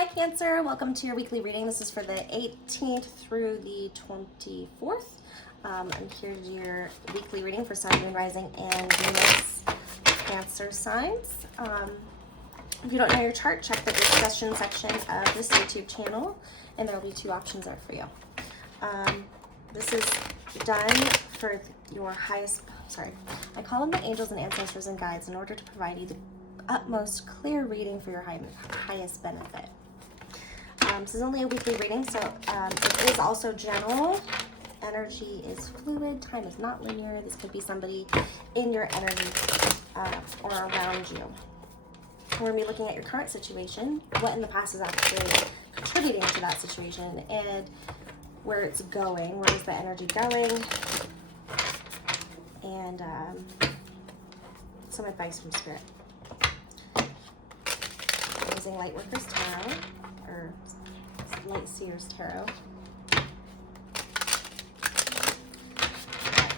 Hi Cancer, welcome to your weekly reading. This is for the 18th through the 24th. I'm here to do your weekly reading for Sun, Moon, Rising, and Venus Cancer signs. If you don't know your chart, check the discussion section of this YouTube channel, and there will be two options there for you. This is done for your highest, I call them the angels and ancestors and guides in order to provide you the utmost clear reading for your highest benefit. This is only a weekly reading, so it is also general. Energy is fluid. Time is not linear. This could be somebody in your energy or around you. We're going to be looking at your current situation, what in the past is actually contributing to that situation, and where it's going. Where is the energy going? And some advice from Spirit. I'm using Lightworkers Tarot, or Light Seers Tarot.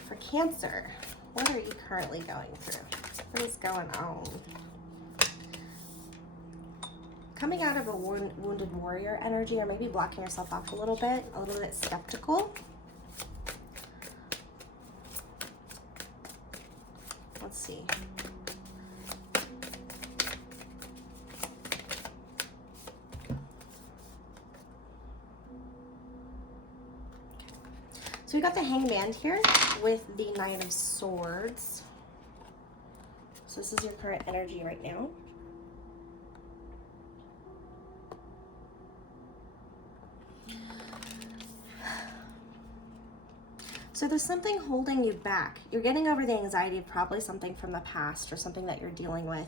For Cancer, what are you currently going through? What is going on? Coming out of a wounded warrior energy, or maybe blocking yourself off a little bit skeptical. Let's see. So we got the Hangman here with the Nine of Swords. So this is your current energy right now. So there's something holding you back. You're getting over the anxiety of probably something from the past or something that you're dealing with.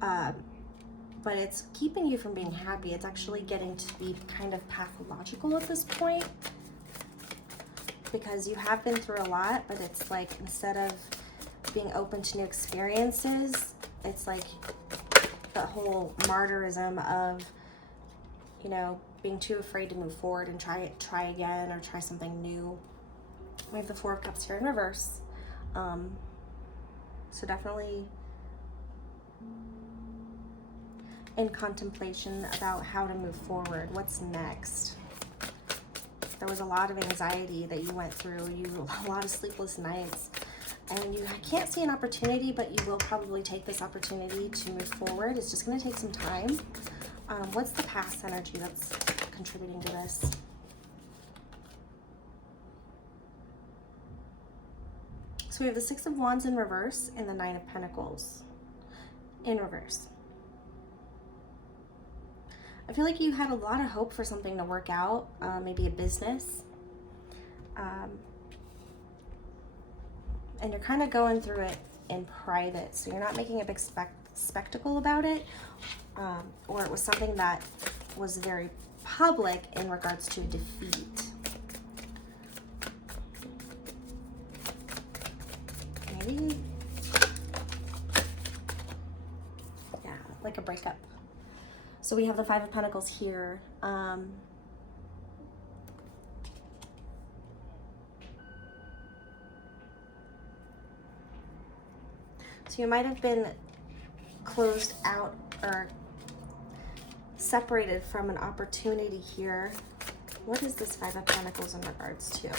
But it's keeping you from being happy. It's actually getting to be kind of pathological at this point, because you have been through a lot, but it's like instead of being open to new experiences, it's like the whole martyrism of, you know, being too afraid to move forward and try again or try something new. We have the Four of Cups here in reverse. So definitely in contemplation about how to move forward. What's next? There was a lot of anxiety that you went through, a lot of sleepless nights, and you can't see an opportunity, but you will probably take this opportunity to move forward. It's just going to take some time. What's the past energy that's contributing to this? So we have the Six of Wands in reverse and the Nine of Pentacles in reverse. I feel like you had a lot of hope for something to work out, maybe a business. And you're kind of going through it in private, so you're not making a big spectacle about it, or it was something that was very public in regards to a defeat. Maybe, yeah, like a breakup. So we have the Five of Pentacles here. So you might have been closed out or separated from an opportunity here. What is this Five of Pentacles in regards to?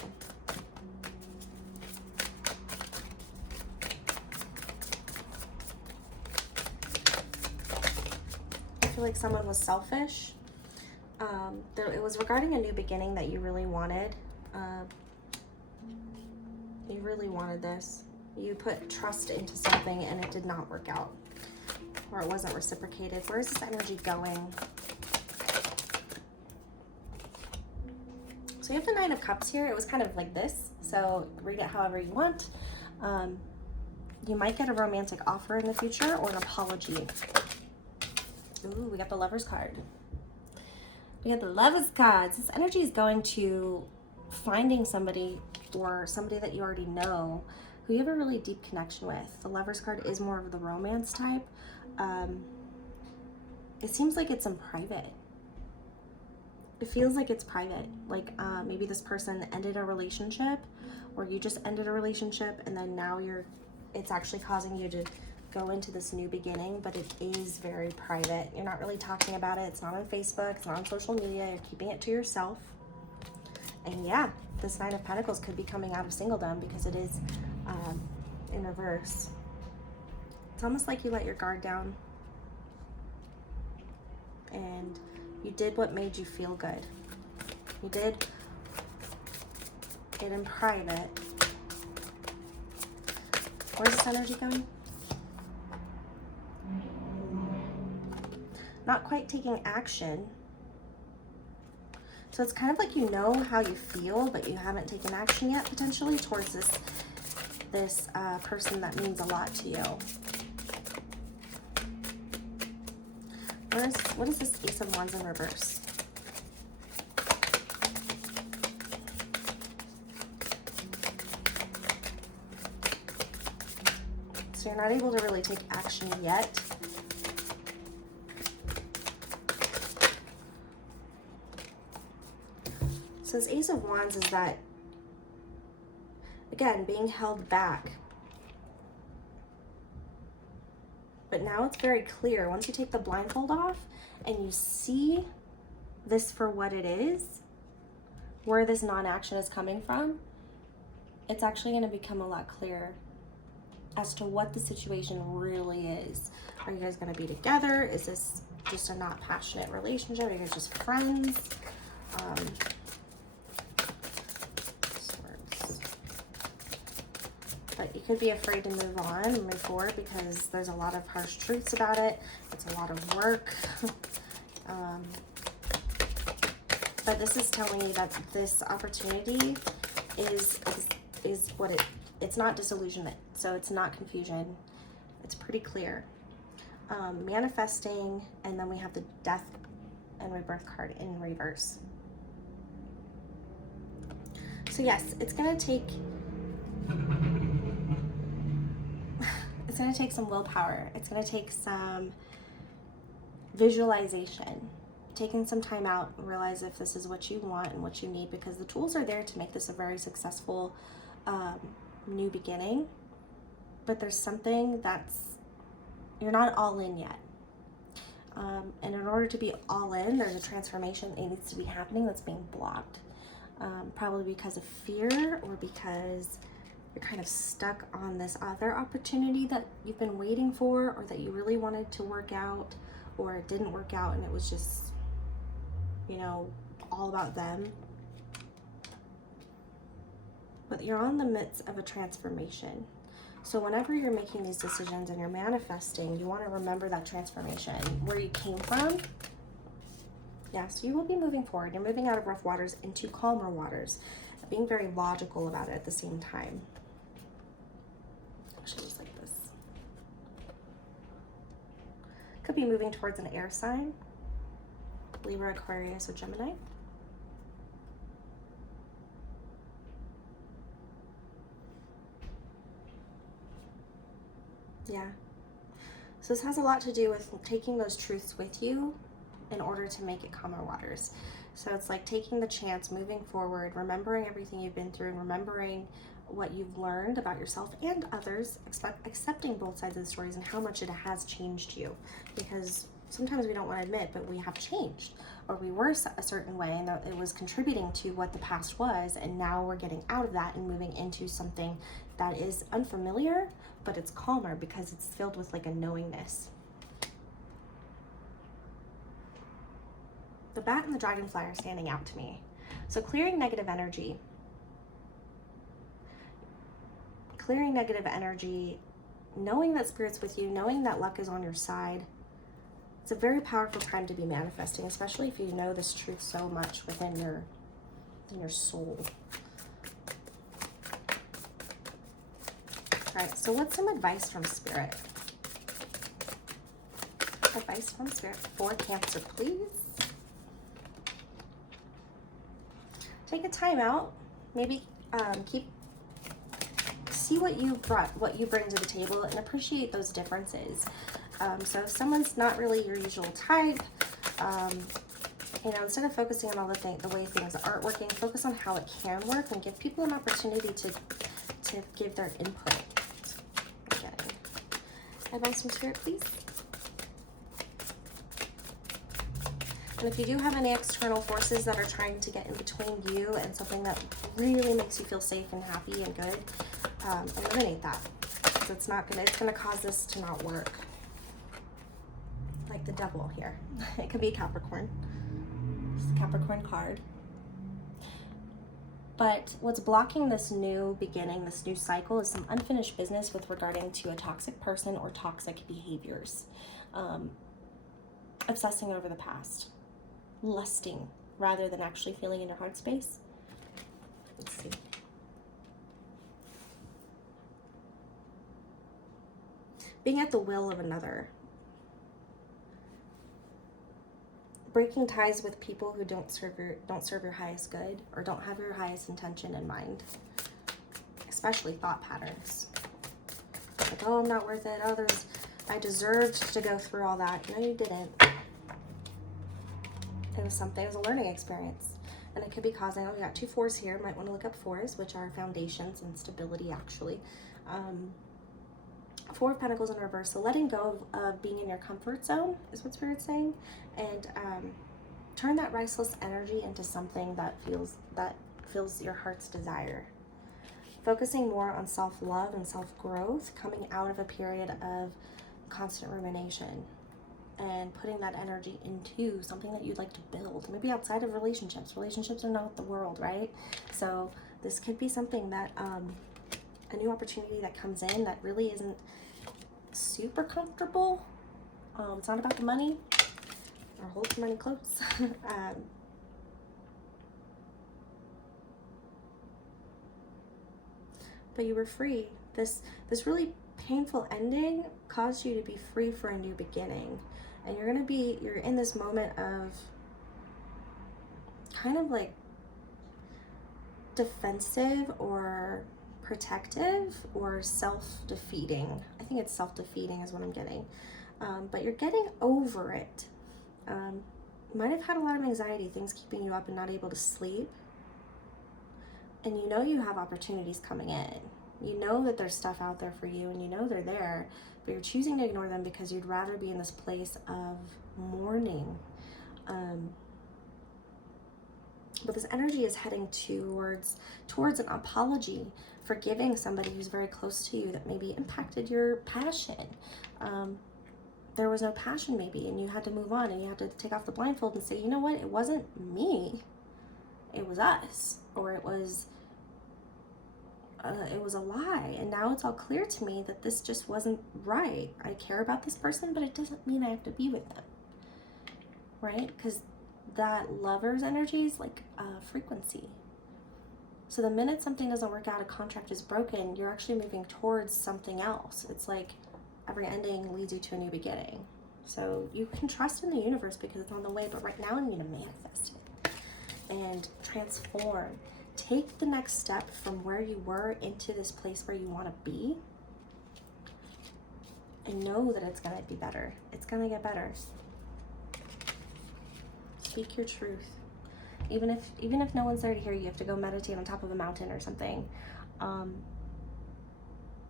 I feel like someone was selfish. It was regarding a new beginning that you really wanted. You really wanted this. You put trust into something and it did not work out, or it wasn't reciprocated. Where is this energy going? So you have the Nine of Cups here. It was kind of like this, so read it however you want. You might get a romantic offer in the future or an apology. Ooh, we got the Lover's card. We got the Lover's cards. This energy is going to finding somebody or somebody that you already know who you have a really deep connection with. The Lover's card is more of the romance type. It seems like it's in private. It feels like it's private. Like maybe this person ended a relationship, or you just ended a relationship, and then now it's actually causing you to go into this new beginning, but it is very private. You're not really talking about it. It's not on Facebook. It's not on social media. You're keeping it to yourself. And yeah, this Nine of Pentacles could be coming out of singledom because it is in reverse. It's almost like you let your guard down and you did what made you feel good. You did it in private. Where's this energy going? Not quite taking action. So it's kind of like you know how you feel, but you haven't taken action yet, potentially, towards this person that means a lot to you. What is this Ace of Wands in reverse? So you're not able to really take action yet. So this Ace of Wands is that, again, being held back. But now it's very clear. Once you take the blindfold off and you see this for what it is, where this non-action is coming from, it's actually going to become a lot clearer as to what the situation really is. Are you guys going to be together? Is this just a not passionate relationship? Are you guys just friends? But you could be afraid to move on and move forward because there's a lot of harsh truths about it. It's a lot of work. But this is telling you that this opportunity is what it's not disillusionment. So it's not confusion. It's pretty clear. Manifesting, and then we have the Death and Rebirth card in reverse. So yes, it's going to take some willpower. It's going to take some visualization, taking some time out, realize if this is what you want and what you need, because the tools are there to make this a very successful new beginning. But there's something you're not all in yet. And in order to be all in, there's a transformation that needs to be happening that's being blocked. Probably because of fear, or because you're kind of stuck on this other opportunity that you've been waiting for, or that you really wanted to work out, or it didn't work out and it was just, all about them. But you're on the midst of a transformation. So whenever you're making these decisions and you're manifesting, you want to remember that transformation, where you came from. Yes, you will be moving forward. You're moving out of rough waters into calmer waters, being very logical about it at the same time. Actually, just like this. Could be moving towards an air sign, Libra, Aquarius, or Gemini. Yeah. So this has a lot to do with taking those truths with you in order to make it calmer waters. So it's like taking the chance, moving forward, remembering everything you've been through, and remembering what you've learned about yourself and others, accepting both sides of the stories and how much it has changed you. Because sometimes we don't want to admit, but we have changed, or we were a certain way and that it was contributing to what the past was, and now we're getting out of that and moving into something that is unfamiliar, but it's calmer because it's filled with like a knowingness. The bat and the dragonfly are standing out to me. So clearing negative energy. Clearing negative energy, knowing that Spirit's with you, knowing that luck is on your side. It's a very powerful time to be manifesting, especially if you know this truth so much within your soul. All right, so what's some advice from Spirit? Advice from Spirit for Cancer, please. Take a time out. Maybe see what you bring to the table, and appreciate those differences. So if someone's not really your usual type, instead of focusing on all the way things aren't working, focus on how it can work and give people an opportunity to give their input. Advice from Spirit, please. And if you do have any external forces that are trying to get in between you and something that really makes you feel safe and happy and good, eliminate that. Because it's gonna cause this to not work. Like the devil here. It could be Capricorn. It's a Capricorn card. But what's blocking this new beginning, this new cycle, is some unfinished business with regarding to a toxic person or toxic behaviors. Obsessing over the past. Lusting rather than actually feeling in your heart space. Let's see. Being at the will of another. Breaking ties with people who don't serve your highest good or don't have your highest intention in mind. Especially thought patterns. Like, oh, I'm not worth it. Oh, I deserved to go through all that. No, you didn't. It was a learning experience. And it could be causing, we got 2 4s here. Might want to look up 4s, which are foundations and stability, actually. 4 of Pentacles in reverse. So letting go of being in your comfort zone is what Spirit's saying. And turn that restless energy into something that fills your heart's desire. Focusing more on self-love and self-growth, coming out of a period of constant rumination. And putting that energy into something that you'd like to build. Maybe outside of relationships. Relationships are not the world, right? So this could be something that, a new opportunity that comes in that really isn't super comfortable. It's not about the money. Or hold the money close. But you were free. This really painful ending caused you to be free for a new beginning. And you're in this moment of kind of like defensive or protective or self-defeating. I think it's self-defeating is what I'm getting. But you're getting over it. You might have had a lot of anxiety, things keeping you up and not able to sleep. And you know you have opportunities coming in. You know that there's stuff out there for you and you know they're there, but you're choosing to ignore them because you'd rather be in this place of mourning. But this energy is heading towards an apology, forgiving somebody who's very close to you that maybe impacted your passion. There was no passion maybe, and you had to move on and you had to take off the blindfold and say, you know what, it wasn't me, it was us, or it was a lie, and now it's all clear to me that this just wasn't right. I care about this person, but it doesn't mean I have to be with them, right? Because that lover's energy is like a frequency. So the minute something doesn't work out, a contract is broken, you're actually moving towards something else. It's like every ending leads you to a new beginning. So you can trust in the universe because it's on the way, but right now you need to manifest it and transform. Take the next step from where you were into this place where you want to be, and know that it's going to be better. It's going to get better. Speak your truth. Even if no one's there to hear you, you have to go meditate on top of a mountain or something.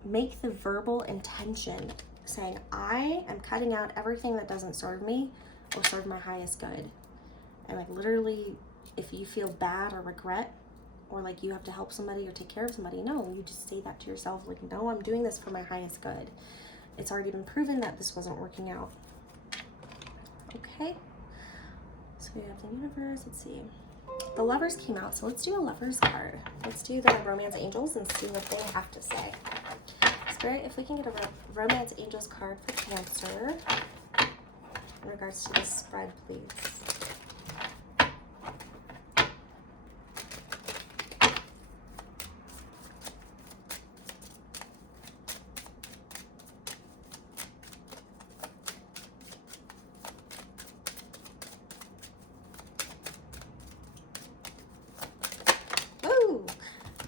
Make the verbal intention saying, I am cutting out everything that doesn't serve me or serve my highest good. And like literally, if you feel bad or regret, or like you have to help somebody or take care of somebody, no, you just say that to yourself, like, no, I'm doing this for my highest good. It's already been proven that this wasn't working out. Okay, so we have the universe. Let's see, the lovers came out, so let's do a lovers card. Let's do the romance angels and see what they have to say. Spirit, if we can get a romance angels card for Cancer in regards to this spread, please.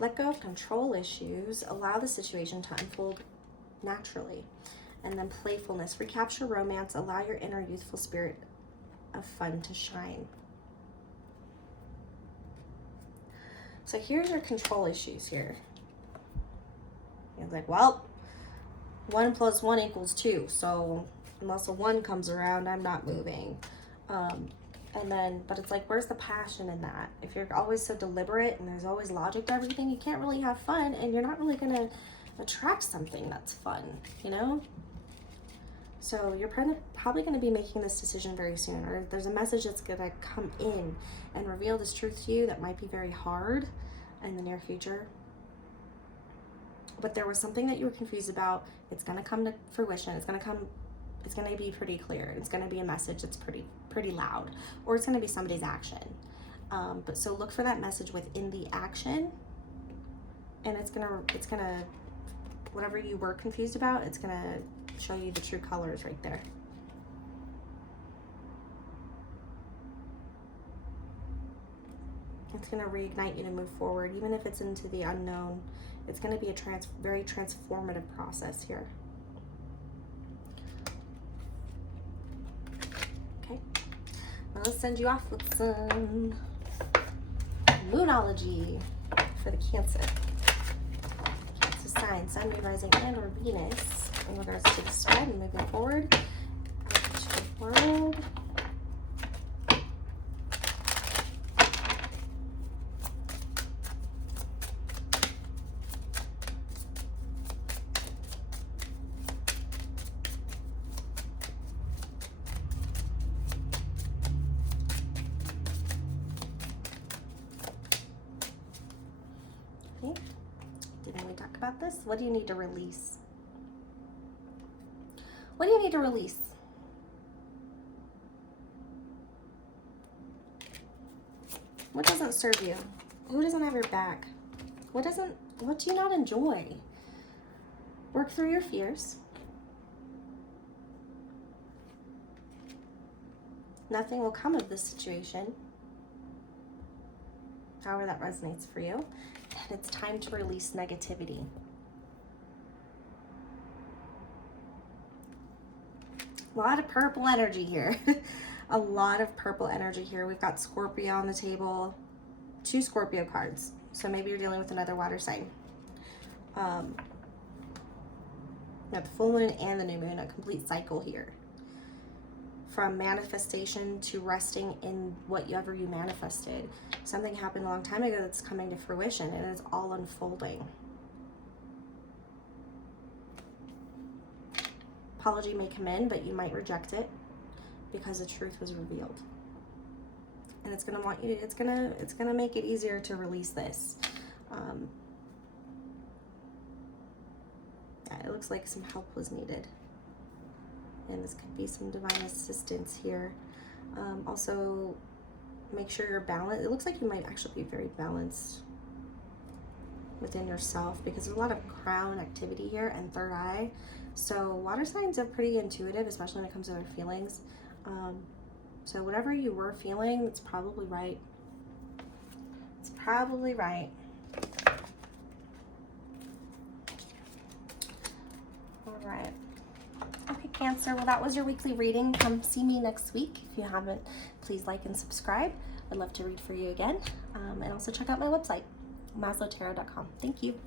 Let go of control issues. Allow the situation to unfold naturally. And then playfulness. Recapture romance. Allow your inner youthful spirit of fun to shine. So here's your control issues here. You're like, well, 1 + 1 = 2. So unless a 1 comes around, I'm not moving. And then, but it's like, where's the passion in that? If you're always so deliberate and there's always logic to everything, you can't really have fun, and you're not really going to attract something that's fun, you know? So you're probably going to be making this decision very soon, or there's a message that's going to come in and reveal this truth to you that might be very hard in the near future. But there was something that you were confused about. It's going to come to fruition. It's going to be pretty clear. It's going to be a message that's pretty loud, or it's going to be somebody's action. But so look for that message within the action, and it's gonna, whatever you were confused about, it's gonna show you the true colors right there. It's gonna reignite you to move forward, even if it's into the unknown. It's gonna be a very transformative process here. Okay, well, let's send you off with some Moonology for the Cancer sign, Sun, Moon, Rising, and or Venus in regards to the spread and moving forward to the world. Okay. Didn't we talk about this? What do you need to release? What do you need to release? What doesn't serve you? Who doesn't have your back? What do you not enjoy? Work through your fears. Nothing will come of this situation, however that resonates for you. And it's time to release negativity. A lot of purple energy here. A lot of purple energy here. We've got Scorpio on the table. 2 Scorpio cards. So maybe you're dealing with another water sign. You have the full moon and the new moon, a complete cycle here. From manifestation to resting in whatever you manifested. Something happened a long time ago that's coming to fruition, and it's all unfolding. Apology may come in, but you might reject it because the truth was revealed. And it's gonna want you to, it's gonna make it easier to release this. Yeah, it looks like some help was needed. And this could be some divine assistance here. Also, make sure you're balanced. It looks like you might actually be very balanced within yourself, because there's a lot of crown activity here and third eye. So water signs are pretty intuitive, especially when it comes to their feelings. So whatever you were feeling, it's probably right. It's probably right. All right. Okay, Cancer, well, that was your weekly reading. Come see me next week. If you haven't, please like and subscribe. I'd love to read for you again. And also check out my website, maslowtarot.com. Thank you.